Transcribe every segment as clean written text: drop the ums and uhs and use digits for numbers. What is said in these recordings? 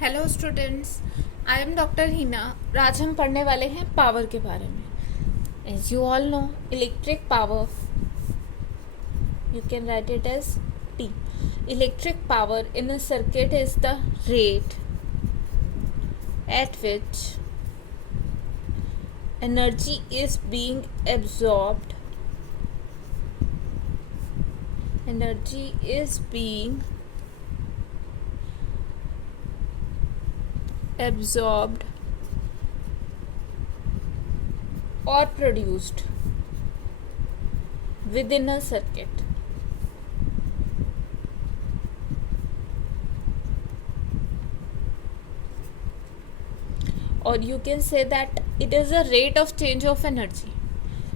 Hello students, I am doctor Hina. आज हम पढ़ने वाले हैं पावर के बारे में। As you all know, electric power, you can write it as P. Electric power in a circuit is the rate at which energy is being absorbed energy is being absorbed or produced within a circuit. Or you can say that it is a rate of change of energy.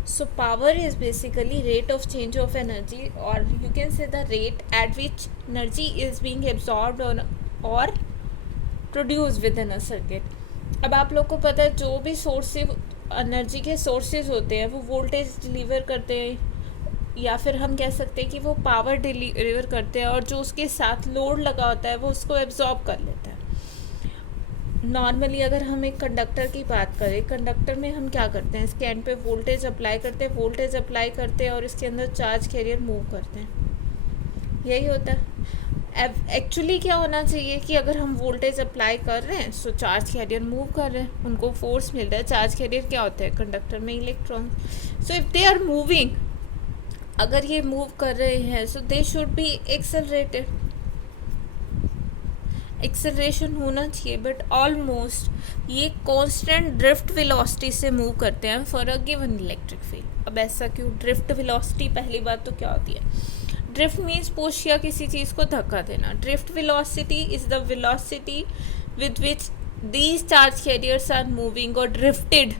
So power is basically rate of change of energy, or you can say the rate at which energy is being absorbed or produced within a circuit. अब आप लोग को पता है जो भी sources energy के sources होते हैं वो वोल्टेज डिलीवर करते हैं, या फिर हम कह सकते हैं कि वो पावर डिलीवर करते हैं, और जो उसके साथ लोड लगा होता है वो उसको एब्जॉर्ब कर लेता है। नॉर्मली अगर हम एक कंडक्टर की बात करें, कंडक्टर में हम क्या करते हैं, इसके एंड पे वोल्टेज अप्लाई करते हैं और इसके अंदर चार्ज कैरियर मूव करते हैं, यही होता है। एक्चुअली क्या होना चाहिए कि अगर हम वोल्टेज अप्लाई कर रहे हैं तो चार्ज कैरियर मूव कर रहे हैं, उनको फोर्स मिल रहा है। चार्ज कैरियर क्या होता है? कंडक्टर में electron. So if they are moving, अगर ये मूव कर रहे हैं, so they should be accelerated, acceleration होना चाहिए। बट ऑलमोस्ट ये कांस्टेंट ड्रिफ्ट वेलोसिटी से मूव करते हैं for a given electric field. अब ऐसा क्यों? ड्रिफ्ट वेलोसिटी, पहली बात तो क्या होती है? ड्रिफ्ट मीन्स पुश या किसी चीज़ को धक्का देना। Drift velocity is the velocity with which these charge carriers are moving और ड्रिफ्टेड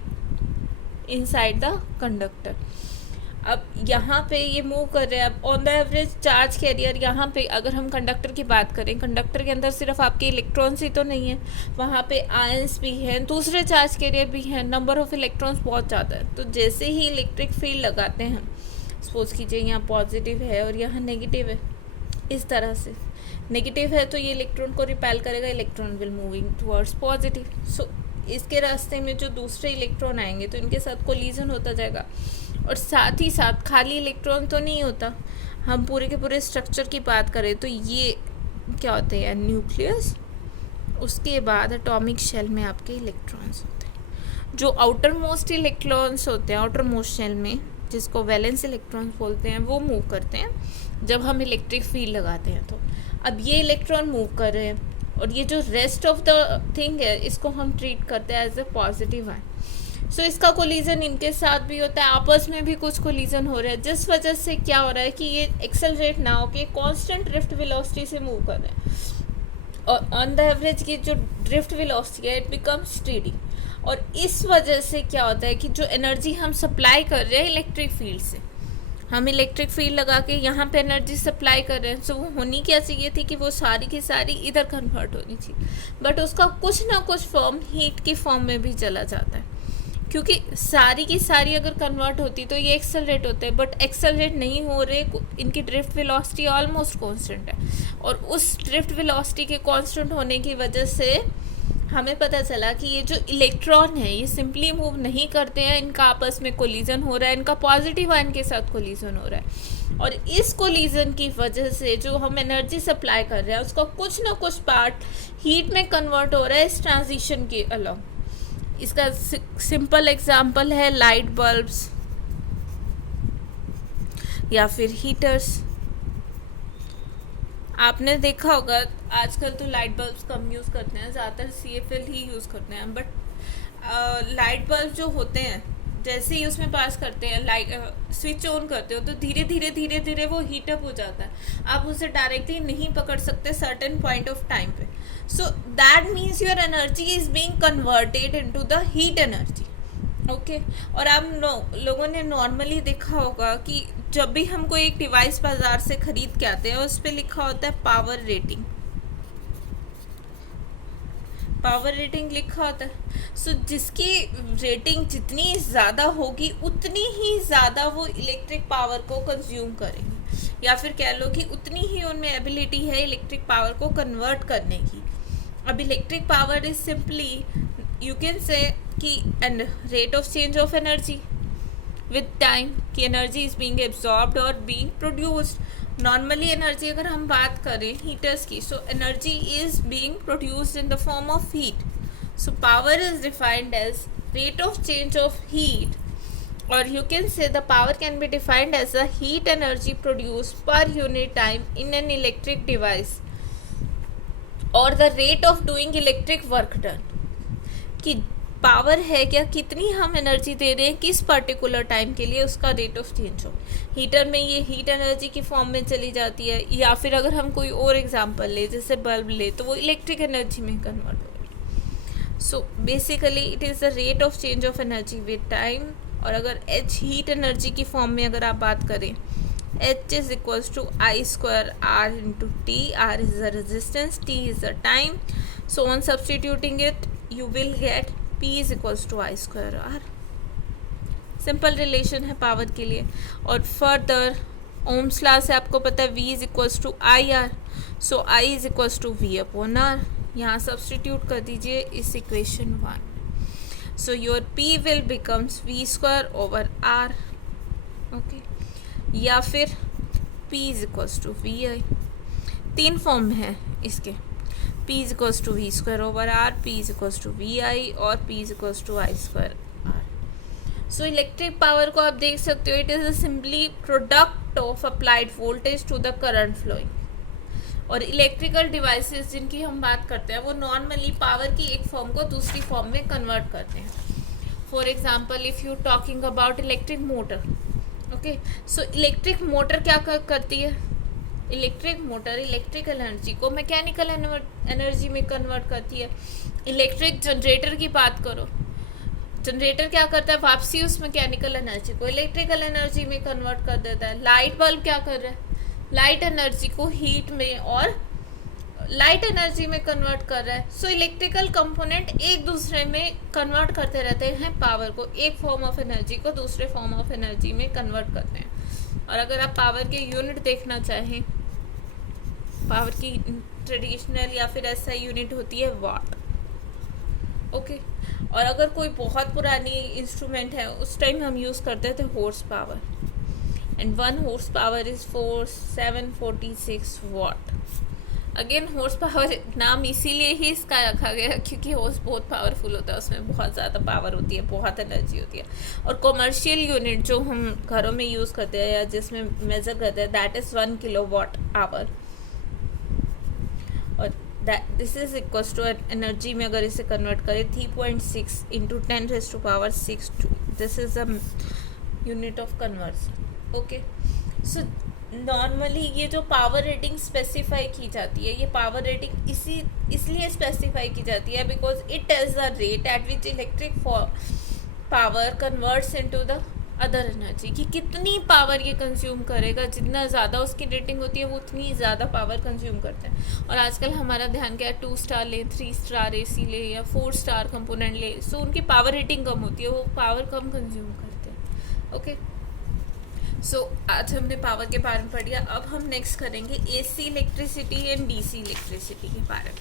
इनसाइड द कंडक्टर। अब यहाँ पे ये मूव कर रहे हैं। अब on the average charge carrier, यहाँ पे अगर हम कंडक्टर की बात करें, कंडक्टर के अंदर सिर्फ आपके इलेक्ट्रॉन्स ही तो नहीं है, वहाँ पे आयंस भी हैं, दूसरे चार्ज कैरियर भी हैं, नंबर ऑफ इलेक्ट्रॉन्स बहुत ज़्यादा है। तो जैसे ही इलेक्ट्रिक फील्ड लगाते हैं, सपोज कीजिए यहाँ पॉजिटिव है और यहाँ नेगेटिव है, इस तरह से नेगेटिव है तो ये इलेक्ट्रॉन को रिपेल करेगा, electron will moving towards positive. So इसके रास्ते में जो दूसरे इलेक्ट्रॉन आएंगे तो इनके साथ कोलिजन होता जाएगा। और साथ ही साथ खाली इलेक्ट्रॉन तो नहीं होता, हम पूरे के पूरे स्ट्रक्चर की बात करें तो ये क्या होते हैं? न्यूक्लियस, उसके बाद एटॉमिक शेल में आपके इलेक्ट्रॉन्स होते हैं। जो आउटर मोस्ट इलेक्ट्रॉन्स होते हैं आउटर मोस्ट शेल में, जिसको वैलेंस इलेक्ट्रॉन्स बोलते हैं, वो मूव करते हैं जब हम इलेक्ट्रिक फील्ड लगाते हैं। तो अब ये इलेक्ट्रॉन मूव कर रहे हैं, और ये जो रेस्ट ऑफ द थिंग है इसको हम ट्रीट करते हैं एज ए पॉजिटिव आयन। सो इसका कोलिजन इनके साथ भी होता है, आपस में भी कुछ कोलिजन हो रहा है, जिस वजह से क्या हो रहा है कि ये एक्सेलरेट ना होके कांस्टेंट ड्रिफ्ट वेलोसिटी से मूव कर रहे हैं, और ऑन द एवरेज की जो ड्रिफ्ट वेलोसिटी है इट बिकम्स स्टेडी। और इस वजह से क्या होता है कि जो एनर्जी हम सप्लाई कर रहे हैं इलेक्ट्रिक फील्ड से, हम इलेक्ट्रिक फील्ड लगा के यहाँ पे एनर्जी सप्लाई कर रहे हैं, सो वो होनी क्या चाहिए थी कि वो सारी की सारी इधर कन्वर्ट होनी चाहिए, बट उसका कुछ ना कुछ फॉर्म हीट की फॉर्म में भी चला जाता है, क्योंकि सारी की सारी अगर कन्वर्ट होती तो ये एक्सेलरेट होते हैं, बट एक्सेलरेट नहीं हो रहे, इनकी ड्रिफ्ट वेलोसिटी ऑलमोस्ट कांस्टेंट है। और उस ड्रिफ्ट वेलोसिटी के कांस्टेंट होने की वजह से हमें पता चला कि ये जो इलेक्ट्रॉन है ये सिंपली मूव नहीं करते हैं, इनका आपस में कोलिजन हो रहा है, इनका पॉजिटिव आयन के साथ कोलिजन हो रहा है, और इस कोलिजन की वजह से जो हम एनर्जी सप्लाई कर रहे हैं उसका कुछ ना कुछ पार्ट हीट में कन्वर्ट हो रहा है इस ट्रांजिशन के अलॉन्ग। इसका सिंपल एग्जाम्पल है लाइट बल्ब्स या फिर हीटर्स। आपने देखा होगा आजकल तो लाइट बल्ब्स कम यूज़ करते हैं, ज़्यादातर CFL ही यूज़ करते हैं, बट लाइट बल्ब जो होते हैं जैसे ही उसमें पास करते हैं, लाइट स्विच ऑन करते हो तो धीरे धीरे वो हीटअप हो जाता है। आप उसे डायरेक्टली नहीं पकड़ सकते सर्टेन पॉइंट ऑफ टाइम पे। So that means your energy is being converted into the heat energy. Okay, और आप लोगों ने नॉर्मली देखा होगा कि जब भी हम कोई एक डिवाइस बाजार से खरीद के आते हैं उस पर लिखा होता है पावर रेटिंग, पावर रेटिंग लिखा होता है। सो जिसकी रेटिंग जितनी ज़्यादा होगी उतनी ही ज़्यादा वो इलेक्ट्रिक पावर को कंज्यूम करेंगे, या फिर कह लो कि उतनी ही उनमें एबिलिटी है इलेक्ट्रिक पावर को कन्वर्ट करने की। अब electric power is simply, you can say कि and rate of change of energy with time, कि एनर्जी इज बीइंग एब्जॉर्ब्ड और बीइंग प्रोड्यूस्ड। नॉर्मली एनर्जी अगर हम बात करें हीटर्स की, so energy is being produced in the form of heat. So power is defined as rate of change of heat, or you can say the power can be defined as the heat energy produced per unit time in an electric device or the rate of doing electric work done। कि power है क्या, कितनी हम energy दे रहे हैं किस particular time के लिए, उसका रेट ऑफ चेंज हो। हीटर में ये हीट एनर्जी की फॉर्म में चली जाती है, या फिर अगर हम कोई और एग्जांपल ले जैसे बल्ब ले तो वो इलेक्ट्रिक एनर्जी में कन्वर्ट हो। So basically it is the rate of change of energy with time. और अगर एच हीट एनर्जी की फॉर्म में अगर आप बात करें, H is equals to I square R into T. R is the resistance, T is the time. So on substituting it you will get P is equals to I square R. Simple relation है power के लिए। और further Ohm's law से आपको पता है V is equals to I R, so I is equals to V upon R. यहाँ substitute कर दीजिए इस equation 1। So your P will becomes V square over R, okay, या फिर P is equals to V I. तीन form है इसके, P is equals to V square over R, P is equals to V I और P is equals to I square R. So electric power को आप देख सकते हो, it is a simply product of applied voltage to the current flowing. और electrical devices जिनकी हम बात करते हैं वो नॉर्मली पावर की एक फॉर्म को दूसरी फॉर्म में कन्वर्ट करते हैं। For example if you talking about electric motor, okay, so electric motor क्या करती है, इलेक्ट्रिक मोटर इलेक्ट्रिकल एनर्जी को मैकेनिकल एनर्जी में कन्वर्ट करती है। इलेक्ट्रिक जनरेटर की बात करो, जनरेटर क्या करता है, वापसी उस मैकेनिकल एनर्जी को इलेक्ट्रिकल एनर्जी में कन्वर्ट कर देता है। लाइट बल्ब क्या कर रहा है, लाइट एनर्जी को हीट में और लाइट एनर्जी में कन्वर्ट कर रहा है। सो इलेक्ट्रिकल कंपोनेंट एक दूसरे में कन्वर्ट करते रहते हैं पावर को, एक फॉर्म ऑफ एनर्जी को दूसरे फॉर्म ऑफ एनर्जी में कन्वर्ट करते हैं। और अगर आप पावर के यूनिट देखना चाहें, पावर की ट्रेडिशनल या फिर ऐसा यूनिट होती है वाट, ओके। और अगर कोई बहुत पुरानी इंस्ट्रूमेंट है उस टाइम हम यूज़ करते थे horse power, and 1 horsepower is 746 watt। Again horse power नाम इसीलिए ही इसका रखा गया क्योंकि हॉर्स बहुत पावरफुल होता है, उसमें बहुत ज़्यादा पावर होती है, बहुत एनर्जी होती है। और कॉमर्शियल यूनिट जो हम घरों में यूज़ करते हैं या जिसमें मेज़र करते हैं दैट इज़ 1 किलोवाट आवर। और this is equal to energy में अगर इसे कन्वर्ट करें 3.6 into 10⁻⁶ this is the unit of conversion, okay. So normally ये जो पावर रेटिंग स्पेसिफाई की जाती है, ये पावर रेटिंग इसलिए स्पेसिफाई की जाती है because it tells the rate at which electric power converts into the other energy, कि कितनी पावर ये कंज्यूम करेगा। जितना ज़्यादा उसकी रेटिंग होती है वो उतनी ज़्यादा पावर कंज्यूम करता है। और आजकल हमारा ध्यान क्या है, 2 स्टार ले, 3 स्टार AC ले या 4 स्टार कंपोनेंट ले, सो उनकी पावर रेटिंग कम होती है, वो पावर कम कंज्यूम करते हैं, ओके। सो आज हमने पावर के बारे में पढ़ लिया। अब हम नेक्स्ट करेंगे AC electricity and DC electricity के बारे में।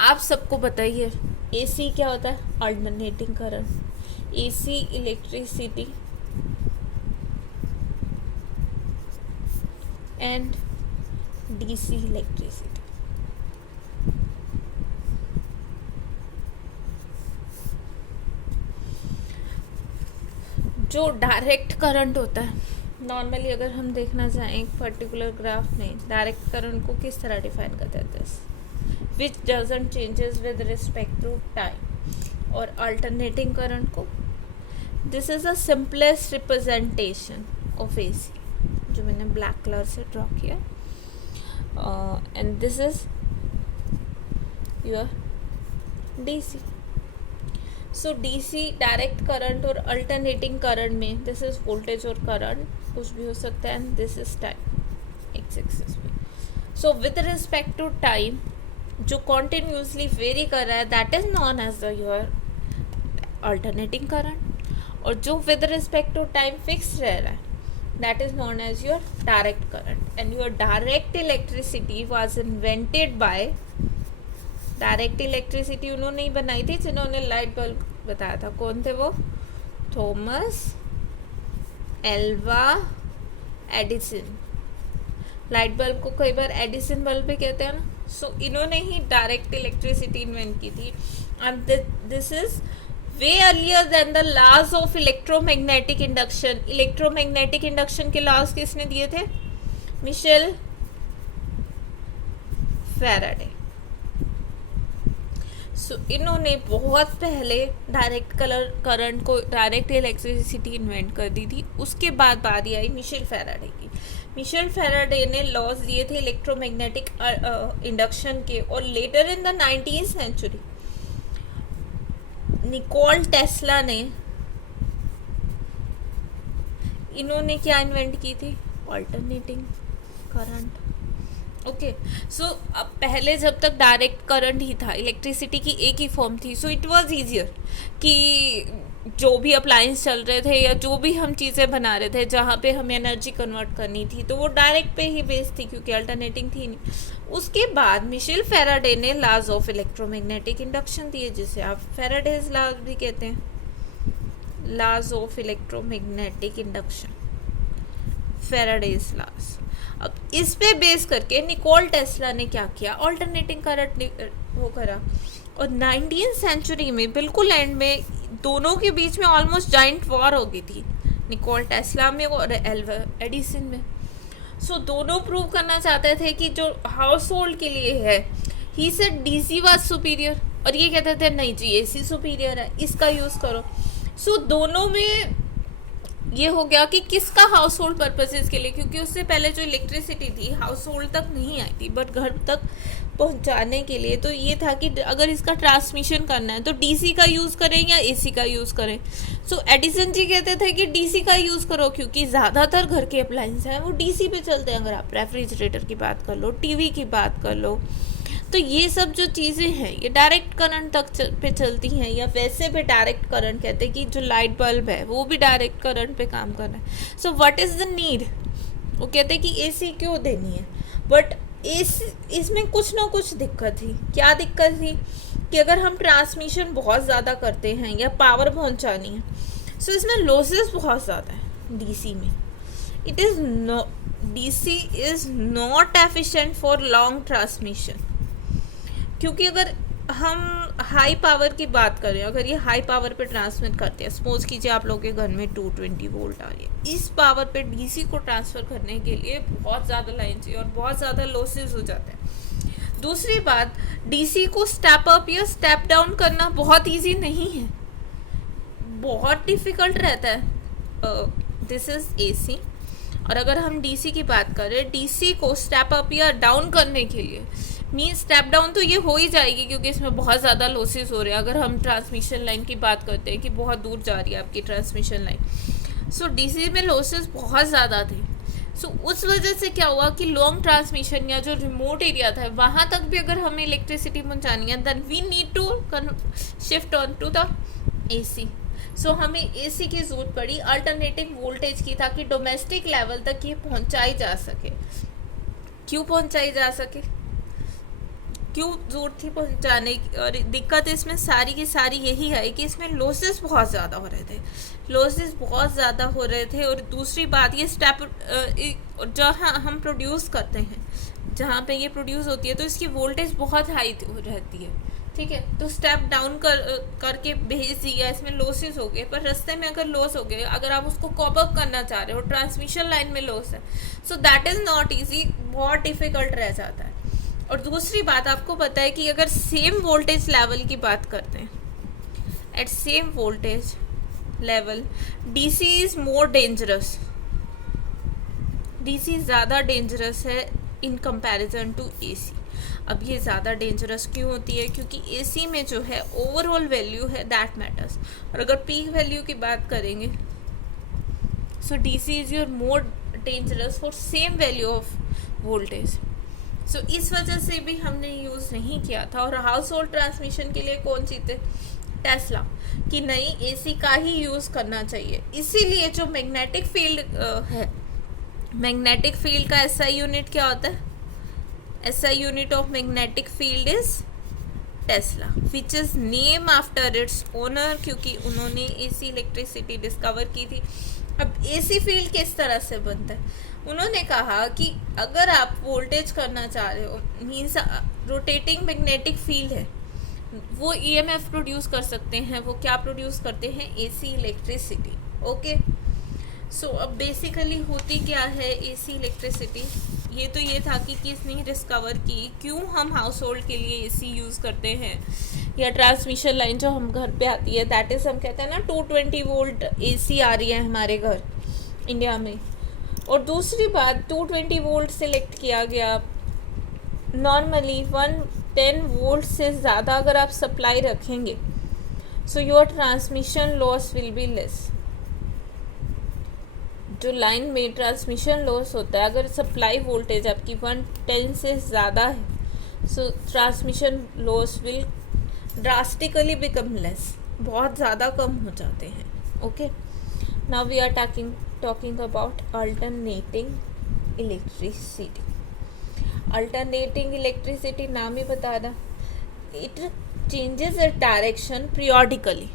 आप सबको बताइए AC क्या होता है, alternating current. AC electricity and DC electricity. जो डायरेक्ट करंट होता है, नॉर्मली अगर हम देखना चाहें एक पर्टिकुलर ग्राफ में, डायरेक्ट करंट को किस तरह डिफाइन करते हैं, this which doesn't changes with respect to time. और अल्टरनेटिंग करंट को, this is the simplest representation of AC, जो मैंने ब्लैक कलर से ड्रॉ किया, and this is your DC। सो DC डायरेक्ट करंट और अल्टरनेटिंग करंट में दिस इज वोल्टेज और करंट कुछ भी हो सकता है, and this is time X axis पे। So with respect to time जो कॉन्टिन्यूसली वेरी कर रहा है that is non as the your alternating current, और जो with respect to time fix रह रहा है that is known as your direct current. And your direct electricity was invented by, direct electricity उन्होंने ही बनाई थी जिन्होंने लाइट बल्ब बताया था. कौन थे वो? Thomas Alva Edison. Light bulb को कई बार एडिसन बल्ब भी कहते हैं ना. सो इन्होंने ही डायरेक्ट इलेक्ट्रिसिटी इन्वेंट की थी. And this is way earlier than the laws of electromagnetic induction. Electromagnetic induction के लॉज किसने दिए थे? Michael Faraday. सो इन्होंने बहुत पहले डायरेक्ट करंट को, डायरेक्ट इलेक्ट्रिसिटी इन्वेंट कर दी थी. उसके बाद बारी आई मिशेल फैराडे की. मिशेल फैराडे ने लॉज दिए थे इलेक्ट्रोमैग्नेटिक इंडक्शन के. और later in the 19th century Nikola Tesla ने, इन्होंने क्या इन्वेंट की थी? Alternating current. ओके. सो अब पहले जब तक डायरेक्ट करंट ही था, इलेक्ट्रिसिटी की एक ही फॉर्म थी, सो इट वाज इजियर कि जो भी अप्लायंस चल रहे थे या जो भी हम चीज़ें बना रहे थे जहाँ पे हमें एनर्जी कन्वर्ट करनी थी, तो वो डायरेक्ट पे ही बेस्ड थी क्योंकि अल्टरनेटिंग थी नहीं. उसके बाद मिशेल फैराडे ने लॉज ऑफ इलेक्ट्रोमैग्नेटिक इंडक्शन दिए, जिसे आप फैराडेज लॉज भी कहते हैं. Laws of electromagnetic induction, Faraday's laws. अब इस पे बेस करके निकोल टेस्ला ने क्या किया? ऑल्टरनेटिंग करंट वो करा. और 19th सेंचुरी में बिल्कुल एंड में दोनों के बीच में ऑलमोस्ट जाइंट वॉर हो गई थी, निकोल टेस्ला में और एल्वा एडिसन में. सो दोनों प्रूव करना चाहते थे कि जो हाउस होल्ड के लिए है, he said DC was superior, और ये कहते थे नहीं जी एसी सुपीरियर है, इसका यूज़ करो. सो दोनों में ये हो गया कि किसका हाउस होल्ड पर्पसेस के लिए, क्योंकि उससे पहले जो इलेक्ट्रिसिटी थी हाउस होल्ड तक नहीं आई थी बट घर तक पहुंचाने के लिए. तो ये था कि अगर इसका ट्रांसमिशन करना है तो डीसी का यूज़ करें या एसी का यूज़ करें. सो एडिसन जी कहते थे कि डीसी का यूज़ करो क्योंकि ज़्यादातर घर के अप्लायंस हैं वो डीसी पे चलते हैं. अगर आप रेफ्रिजरेटर की बात कर लो, टीवी की बात कर लो, तो ये सब जो चीज़ें हैं ये डायरेक्ट करंट तक पे चलती हैं. या वैसे भी डायरेक्ट करंट कहते हैं कि जो लाइट बल्ब है वो भी डायरेक्ट करंट पे काम कर रहा है. So what is the need? वो कहते हैं कि एसी क्यों देनी है, बट इसमें कुछ ना कुछ दिक्कत थी. क्या दिक्कत थी? कि अगर हम ट्रांसमिशन बहुत ज़्यादा करते हैं या पावर पहुंचानी है, सो इसमें लॉसेस बहुत ज़्यादा है डीसी में. It is no, DC is not efficient for long transmission. क्योंकि अगर हम हाई पावर की बात करें, अगर ये हाई पावर पे ट्रांसमिट करते हैं, सपोज कीजिए आप लोगों के घर में 220 वोल्ट आ रही है, इस पावर पे डीसी को ट्रांसफ़र करने के लिए बहुत ज़्यादा लाइन चाहिए और बहुत ज़्यादा लॉसेस हो जाते हैं. दूसरी बात, डीसी को स्टेप अप या स्टेप डाउन करना बहुत ईजी नहीं है, बहुत डिफ़िकल्ट रहता है. This is AC. और अगर हम डीसी की बात करें, डीसी को स्टेप अप या डाउन करने के लिए मीन स्टेप डाउन तो ये हो ही जाएगी क्योंकि इसमें बहुत ज़्यादा लॉसेस हो रहे हैं. अगर हम ट्रांसमिशन लाइन की बात करते हैं कि बहुत दूर जा रही है आपकी ट्रांसमिशन लाइन, सो डीसी में लॉसेस बहुत ज़्यादा थे. सो उस वजह से क्या हुआ कि लॉन्ग ट्रांसमिशन या जो रिमोट एरिया था वहाँ तक भी अगर हमें इलेक्ट्रिसिटी पहुँचानी है, then we need to shift on to the AC. सो हमें एसी की ज़रूरत पड़ी अल्टरनेटिव वोल्टेज की, ताकि डोमेस्टिक लेवल तक ये पहुँचाई जा सके. क्यों पहुँचाई जा सके, क्यों ज़रूरत थी पहुँचाने की? और दिक्कत इसमें सारी की सारी यही है कि इसमें लॉसेस बहुत ज़्यादा हो रहे थे, लॉसेस बहुत ज़्यादा हो रहे थे. और दूसरी बात, ये स्टेप जहाँ हम प्रोड्यूस करते हैं, जहाँ पे ये प्रोड्यूस होती है, तो इसकी वोल्टेज बहुत हाई रहती है. ठीक है, तो स्टेप डाउन करके भेज दिया, इसमें लॉसेस हो गए. पर रास्ते में अगर लॉस हो गए, अगर आप उसको कॉप अप करना चाह रहे हो, ट्रांसमिशन लाइन में लॉस है, so that is not easy, बहुत डिफ़िकल्ट रह जाता है. और दूसरी बात, आपको पता है कि अगर सेम वोल्टेज लेवल की बात करते हैं, at same voltage level DC is more dangerous. DC ज़्यादा डेंजरस है इन कंपैरिजन टू एसी. अब ये ज़्यादा डेंजरस क्यों होती है? क्योंकि एसी में जो है ओवरऑल वैल्यू है दैट मैटर्स. और अगर पीक वैल्यू की बात करेंगे, so DC is your more dangerous for same value of voltage. सो इस वजह से भी हमने यूज़ नहीं किया था. और हाउस होल्ड ट्रांसमिशन के लिए कौन सी थे? टेस्ला, कि नहीं एसी का ही यूज़ करना चाहिए. इसीलिए जो मैग्नेटिक फील्ड है मैग्नेटिक फील्ड का एसआई यूनिट क्या होता है? SI unit of magnetic field is Tesla, which is name after its owner, क्योंकि उन्होंने एसी इलेक्ट्रिसिटी डिस्कवर की थी। अब एसी फील्ड किस तरह से बनता है? उन्होंने कहा कि अगर आप वोल्टेज करना चाह रहे हो, मीन्स रोटेटिंग मैग्नेटिक फील्ड है, वो ईएमएफ प्रोड्यूस कर सकते हैं। वो क्या प्रोड्यूस करते हैं? AC electricity. ओके, सो अब बेसिकली होती क्या है एसी इलेक्ट्रिसिटी? ये था कि किसने डिस्कवर की, क्यों हम हाउस होल्ड के लिए एसी यूज़ करते हैं, या ट्रांसमिशन लाइन जो हम घर पे आती है, दैट इज़ हम कहते हैं ना 220 वोल्ट एसी आ रही है हमारे घर इंडिया में। और दूसरी बात, 220 वोल्ट सेलेक्ट किया गया। नॉर्मली 110 वोल्ट से ज़्यादा अगर आप सप्लाई रखेंगे, so your transmission loss will be less. जो लाइन में ट्रांसमिशन लॉस होता है, अगर सप्लाई वोल्टेज आपकी 110 से ज़्यादा है, so transmission loss will drastically become less, बहुत ज़्यादा कम हो जाते हैं। Okay, now we are talking about alternating electricity. Alternating electricity नाम ही बता रहा, it changes it direction periodically,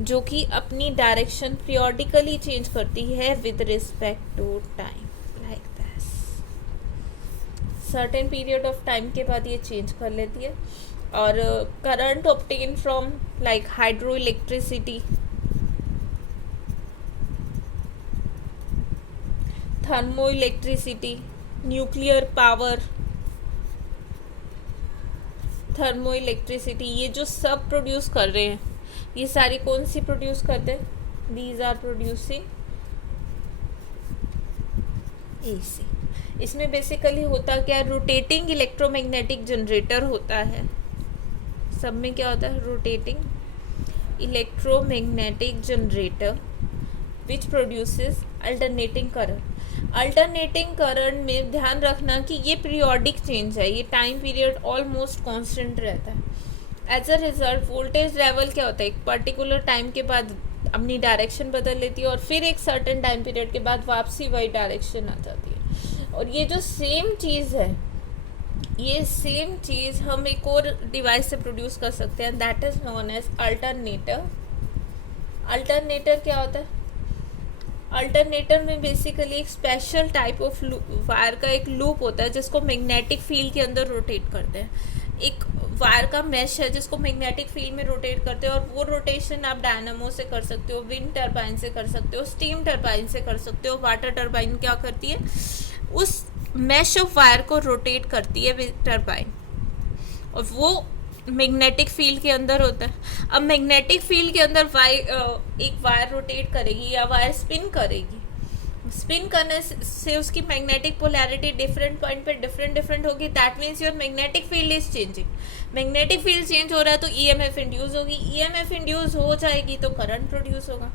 जो कि अपनी डायरेक्शन पीरियोडिकली चेंज करती है with respect to time, like this. Certain period of time के बाद ये चेंज कर लेती है। और current obtain from like hydro electricity, thermo electricity, nuclear power, thermo electricity, ये जो सब प्रोड्यूस कर रहे हैं, ये सारी कौन सी प्रोड्यूस करते हैं? These are producing AC. इसमें बेसिकली होता क्या है? रोटेटिंग इलेक्ट्रोमैग्नेटिक जनरेटर होता है। सब में क्या होता है? Rotating electromagnetic generator which produces alternating current. Alternating current में ध्यान रखना कि ये पीरियोडिक चेंज है, ये टाइम पीरियड ऑलमोस्ट कांस्टेंट रहता है। As a result voltage level क्या होता है? एक पर्टिकुलर टाइम के बाद अपनी डायरेक्शन बदल लेती है और फिर एक सर्टेन टाइम पीरियड के बाद वापसी वही डायरेक्शन आ जाती है। और ये जो सेम चीज़ है, ये सेम चीज़ हम एक और डिवाइस से प्रोड्यूस कर सकते हैं, that is known as alternator. Alternator क्या होता है? अल्टरनेटर में बेसिकली एक स्पेशल टाइप ऑफ वायर का एक लूप होता है जिसको मैग्नेटिक फील्ड के अंदर रोटेट करते हैं। एक वायर का मैश है जिसको मैग्नेटिक फील्ड में रोटेट करते हैं, और वो रोटेशन आप डायनामो से कर सकते हो, विंड टरबाइन से कर सकते हो, स्टीम टरबाइन से कर सकते हो। वाटर टरबाइन क्या करती है? उस मैश ऑफ वायर को रोटेट करती है विंड टरबाइन, और वो मैग्नेटिक फील्ड के अंदर होता है। अब मैग्नेटिक फील्ड के अंदर एक वायर रोटेट करेगी या वायर स्पिन करेगी। स्पिन करने से उसकी मैग्नेटिक पोलैरिटी डिफरेंट पॉइंट पे डिफरेंट होगी। That means your magnetic field is changing. Magnetic field change हो रहा है तो ईएमएफ इंड्यूस होगी, ईएमएफ इंड्यूस हो जाएगी तो करंट प्रोड्यूस होगा।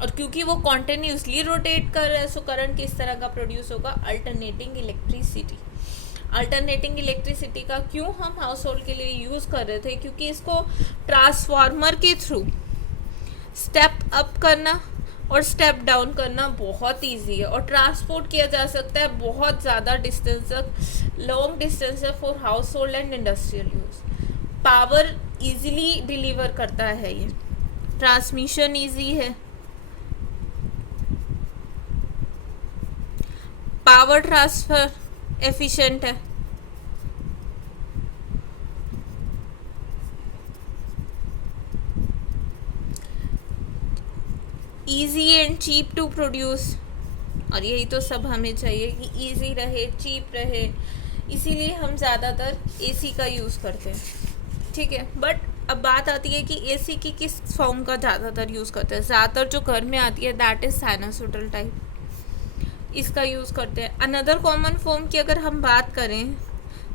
और क्योंकि वो कॉन्टिन्यूसली रोटेट कर रहा है, सो करंट किस तरह का प्रोड्यूस होगा? Alternating electricity. अल्टरनेटिंग इलेक्ट्रिसिटी का क्यों हम हाउस होल्ड के लिए यूज़ कर रहे थे? क्योंकि इसको ट्रांसफार्मर के थ्रू स्टेप अप करना और स्टेप डाउन करना बहुत इजी है, और ट्रांसपोर्ट किया जा सकता है बहुत ज़्यादा डिस्टेंस तक, लॉन्ग डिस्टेंस है for household and industrial use. Power easily deliver करता है, ये ट्रांसमिशन इजी है, पावर ट्रांसफ़र एफिशिएंट है, easy and cheap to produce. और यही तो सब हमें चाहिए कि इजी रहे, चीप रहे, इसीलिए हम ज़्यादातर एसी का यूज़ करते हैं। ठीक है, बट अब बात आती है कि एसी की किस फॉर्म का ज़्यादातर यूज़ करते हैं। ज़्यादातर जो घर में आती है दैट इज़ साइनसोइडल टाइप, इसका यूज़ करते हैं। अनदर कॉमन फॉर्म की अगर हम बात करें,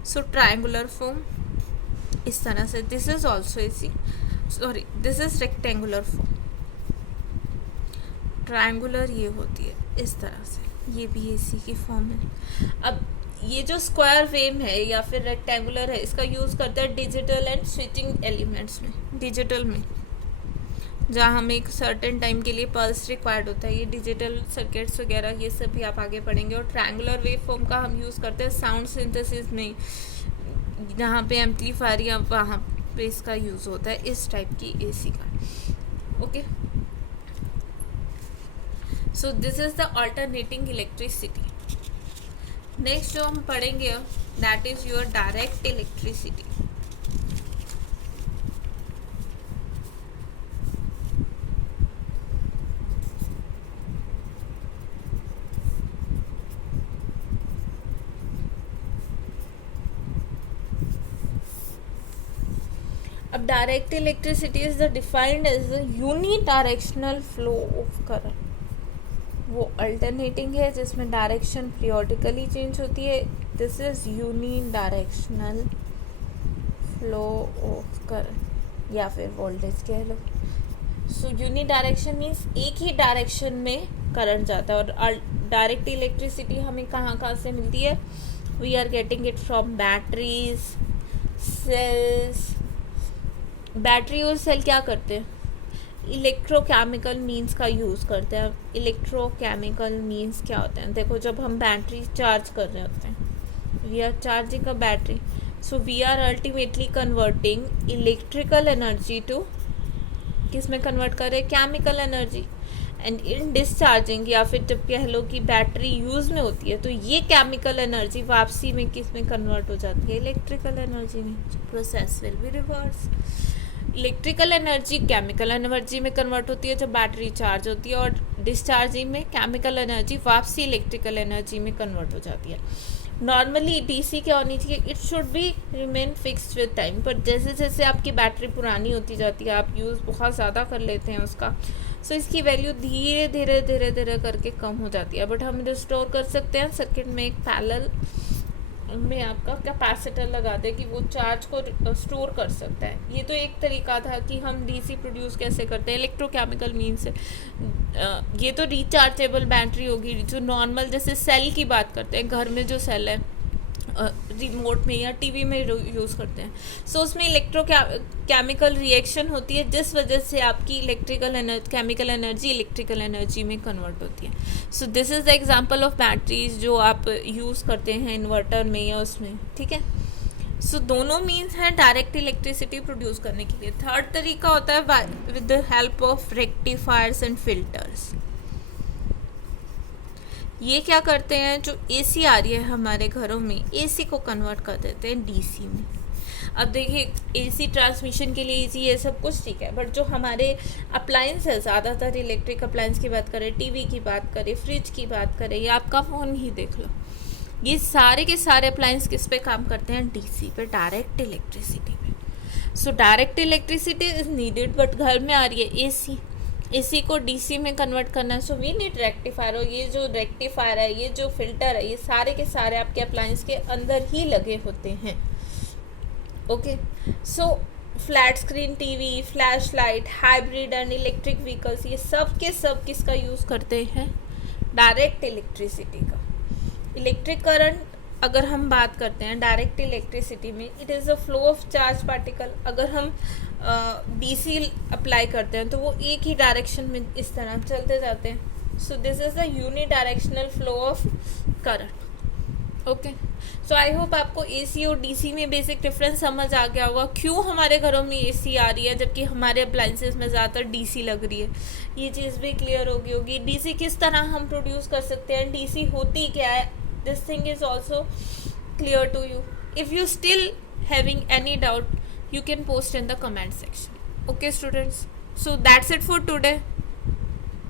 सो ट्रायंगुलर फॉर्म इस तरह से, this is also AC, sorry this is rectangular form. Triangular ये होती है इस तरह से, ये भी एसी की फॉर्म है। अब ये जो स्क्वायर वेव है या फिर रेक्टेंगुलर है, इसका यूज़ करते हैं डिजिटल एंड स्विचिंग एलिमेंट्स में, डिजिटल में। जहाँ हमें एक सर्टेन टाइम के लिए पल्स रिक्वायर्ड होता है। ये डिजिटल सर्किट्स वगैरह ये सब भी आप आगे पढ़ेंगे। और ट्रायंगुलर वेव फॉर्म का हम यूज़ करते हैं साउंड सिंथेसिस में, जहाँ पे एम्पलीफायर या वहाँ पे इसका यूज़ होता है, इस टाइप की एसी का। Okay, so this is the alternating electricity. Next जो हम पढ़ेंगे that is your direct electricity. अब direct electricity is the defined as the unidirectional flow of current. वो अल्टरनेटिंग है जिसमें डायरेक्शन पीरियोडिकली चेंज होती है। This is unidirectional flow of current या फिर वोल्टेज कह लो। सो यूनिडायरेक्शन मीन्स एक ही डायरेक्शन में करंट जाता है। और डायरेक्ट इलेक्ट्रिसिटी हमें कहाँ कहाँ से मिलती है? We are getting it from batteries, cells. Battery और सेल क्या करते हैं? इलेक्ट्रोकेमिकल मीन्स का यूज़ करते हैं। इलेक्ट्रोकेमिकल मीन्स क्या होते हैं? देखो, जब हम बैटरी चार्ज कर रहे होते हैं, we are charging a battery, so we are ultimately converting electrical energy to किस में कन्वर्ट कर रहे हैं? Chemical energy. And in discharging, या फिर जब कह लो कि बैटरी यूज़ में होती है, तो ये केमिकल एनर्जी वापसी में किस में कन्वर्ट हो जाती है? इलेक्ट्रिकल एनर्जी में। Process will be reverse. Electrical energy chemical energy में कन्वर्ट होती है जब बैटरी चार्ज होती है, और डिस्चार्जिंग में केमिकल एनर्जी वापसी इलेक्ट्रिकल एनर्जी में कन्वर्ट हो जाती है। नॉर्मली डीसी क्या होनी चाहिए? It should be remain fixed with time. पर जैसे जैसे आपकी बैटरी पुरानी होती जाती है, आप यूज़ बहुत ज़्यादा कर लेते हैं उसका, सो इसकी वैल्यू धीरे धीरे धीरे धीरे करके कम हो जाती है। बट हम रिस्टोर कर सकते हैं सर्किट में एक पैरेलल में आपका कैपेसिटर लगा दे कि वो चार्ज को स्टोर कर सकता है। ये तो एक तरीका था कि हम डीसी प्रोड्यूस कैसे करते हैं इलेक्ट्रोकेमिकल मीन्स से। ये तो रिचार्जेबल बैटरी होगी, जो नॉर्मल जैसे सेल की बात करते हैं, घर में जो सेल है रिमोट में या टीवी में यूज़ करते हैं। सो उसमें इलेक्ट्रोकेमिकल रिएक्शन होती है, जिस वजह से आपकी electrical energy chemical energy electrical energy में कन्वर्ट होती है। सो this is the example of batteries जो आप यूज़ करते हैं इन्वर्टर में या उसमें, ठीक है। सो दोनों मीन्स हैं डायरेक्ट इलेक्ट्रिसिटी प्रोड्यूस करने के लिए। थर्ड तरीका होता है with the help of rectifiers and filters. ये क्या करते हैं? जो एसी आ रही है हमारे घरों में, एसी को कन्वर्ट कर देते हैं डीसी में। अब देखिए, एसी ट्रांसमिशन के लिए एसी है, सब कुछ ठीक है, बट जो हमारे अप्लायंस है, ज़्यादातर इलेक्ट्रिक अप्लायंस की बात करें, टीवी की बात करें, फ्रिज की बात करें, या आपका फ़ोन ही देख लो, ये सारे के सारे अप्लायंस किस पे काम करते हैं? डीसी पे, डायरेक्ट इलेक्ट्रिसिटी पे। So direct electricity is needed, but घर में आ रही है एसी, एसी को डीसी में कन्वर्ट करना है। So we need rectifier. और ये जो रेक्टिफायर है, ये जो फिल्टर है, ये सारे के सारे आपके अप्लायंस के अंदर ही लगे होते हैं। Okay, so flat screen TV, flash light, hybrid and electric vehicles, ये सब के सब किसका यूज़ करते हैं? डायरेक्ट इलेक्ट्रिसिटी का। इलेक्ट्रिक करंट अगर हम बात करते हैं डायरेक्ट इलेक्ट्रिसिटी में, it is a flow of charge particle. अगर हम डीसी अप्लाई करते हैं तो वो एक ही डायरेक्शन में इस तरह चलते जाते हैं। सो this is the unidirectional flow of current. Okay, so I hope आपको एसी और डीसी में बेसिक डिफरेंस समझ आ गया होगा। क्यों हमारे घरों में एसी आ रही है जबकि हमारे अप्लायंसेस में ज़्यादातर डीसी लग रही है, ये चीज़ भी क्लियर होगी। डीसी किस तरह हम प्रोड्यूस कर सकते हैं, डीसी होती क्या है, this thing is also clear to you. If you still having any doubt, you can post in the comment section. Okay students, so that's it for today.